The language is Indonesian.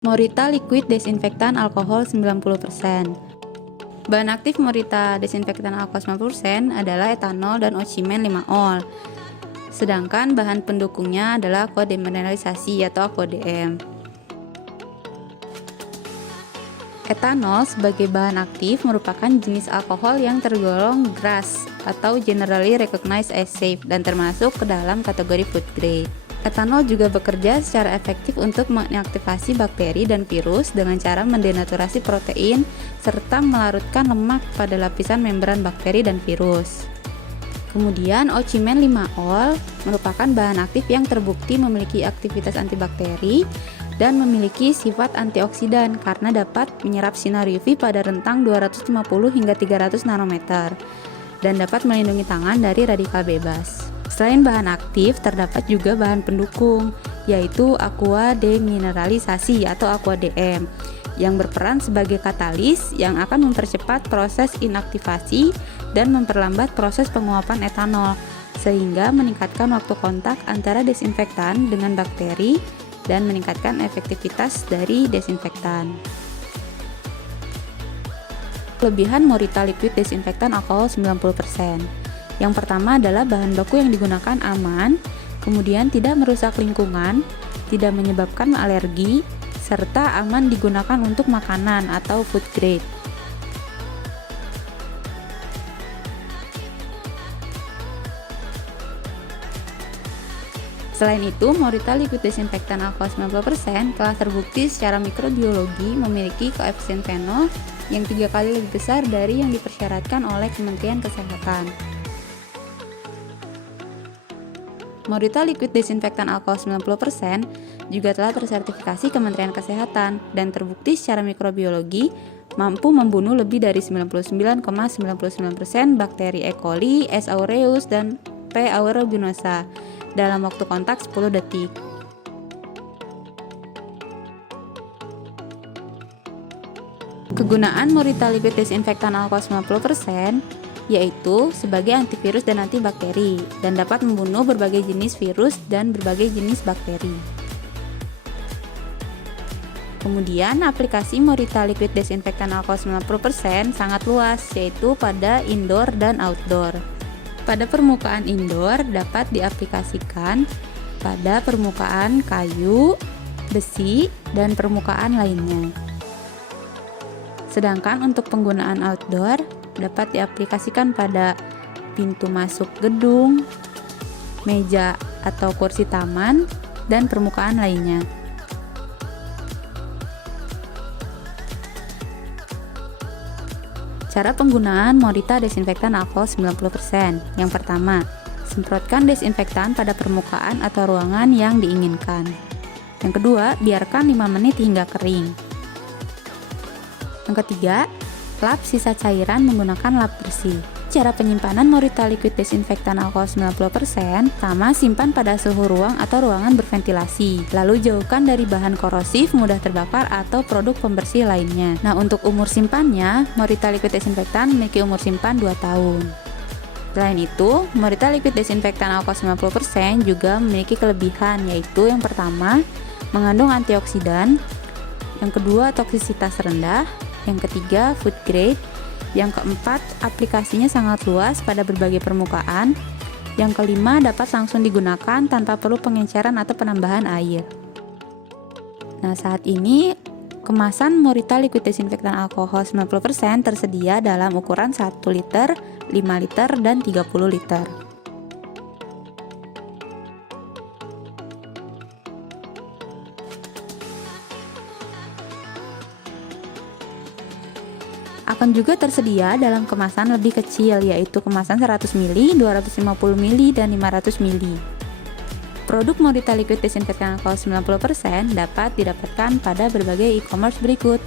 Morita Liquid Desinfektan Alkohol 90%. Bahan aktif Morita Desinfektan Alkohol 90% adalah etanol dan oximen 5-ol. Sedangkan bahan pendukungnya adalah aqua demineralisasi atau aqua DM. Etanol sebagai bahan aktif merupakan jenis alkohol yang tergolong GRAS atau Generally Recognized as Safe dan termasuk ke dalam kategori food grade. Etanol juga bekerja secara efektif untuk mengaktifasi bakteri dan virus dengan cara mendenaturasi protein serta melarutkan lemak pada lapisan membran bakteri dan virus. Kemudian oximen 5-ol merupakan bahan aktif yang terbukti memiliki aktivitas antibakteri dan memiliki sifat antioksidan karena dapat menyerap sinar UV pada rentang 250 hingga 300 nanometer dan dapat melindungi tangan dari radikal bebas. Selain bahan aktif, terdapat juga bahan pendukung, yaitu aqua demineralisasi atau aqua DM, yang berperan sebagai katalis yang akan mempercepat proses inaktivasi dan memperlambat proses penguapan etanol, sehingga meningkatkan waktu kontak antara desinfektan dengan bakteri dan meningkatkan efektivitas dari desinfektan. Kelebihan Morita Liquid Desinfektan Alkohol 90%. Yang pertama adalah bahan baku yang digunakan aman, kemudian tidak merusak lingkungan, tidak menyebabkan alergi, serta aman digunakan untuk makanan atau food grade. Selain itu, Morita Liquid Desinfektan Alkohol 90% telah terbukti secara mikrobiologi memiliki koefisien fenol yang 3 kali lebih besar dari yang dipersyaratkan oleh Kementerian Kesehatan. Morita Liquid Desinfektan Alkohol 90% juga telah tersertifikasi Kementerian Kesehatan dan terbukti secara mikrobiologi mampu membunuh lebih dari 99,99% bakteri E. coli, S. aureus, dan P. aeruginosa dalam waktu kontak 10 detik. Kegunaan Morita Liquid Desinfektan Alkohol 90% yaitu sebagai antivirus dan antibakteri dan dapat membunuh berbagai jenis virus dan berbagai jenis bakteri. Kemudian aplikasi Morita Liquid Desinfektan Alkohol 90% sangat luas, yaitu pada indoor dan outdoor. Pada permukaan indoor dapat diaplikasikan pada permukaan kayu, besi, dan permukaan lainnya. Sedangkan untuk penggunaan outdoor dapat diaplikasikan pada pintu masuk gedung, meja atau kursi taman, dan permukaan lainnya. Cara penggunaan Morita Desinfektan Alkohol 90%. Yang pertama, semprotkan desinfektan pada permukaan atau ruangan yang diinginkan. Yang kedua, biarkan 5 menit hingga kering. Yang ketiga, lap sisa cairan menggunakan lap bersih. Cara penyimpanan Morita Liquid Desinfektan Alkohol 90% sama, simpan pada suhu ruang atau ruangan berventilasi. Lalu jauhkan dari bahan korosif, mudah terbakar, atau produk pembersih lainnya. Nah, untuk umur simpannya, Morita Liquid Desinfektan memiliki umur simpan 2 tahun. Selain itu, Morita Liquid Desinfektan Alkohol 90% juga memiliki kelebihan, yaitu yang pertama, mengandung antioksidan, yang kedua, toksisitas rendah, yang ketiga, food grade, yang keempat, aplikasinya sangat luas pada berbagai permukaan, yang kelima, dapat langsung digunakan tanpa perlu pengenceran atau penambahan air. Nah, saat ini kemasan Morita Liquid Desinfektan Alkohol 90% tersedia dalam ukuran 1 liter, 5 liter, dan 30 liter. Akan juga tersedia dalam kemasan lebih kecil, yaitu kemasan 100 ml, 250 ml, dan 500 ml. Produk Morita Liquid Desinfektan Alkohol 90% dapat didapatkan pada berbagai e-commerce berikut.